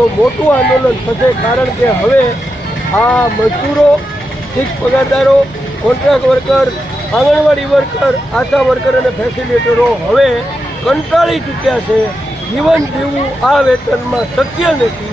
તો મોટું આંદોલન થશે કારણ કે હવે આ મજદૂરો fix પગારદારો contract worker anganwadi worker ASHA worker અને ફેસિલિટરો હવે કંટાળી ચૂક્યા છે. જીવન જીવવું આ વેતનમાં શક્ય નથી.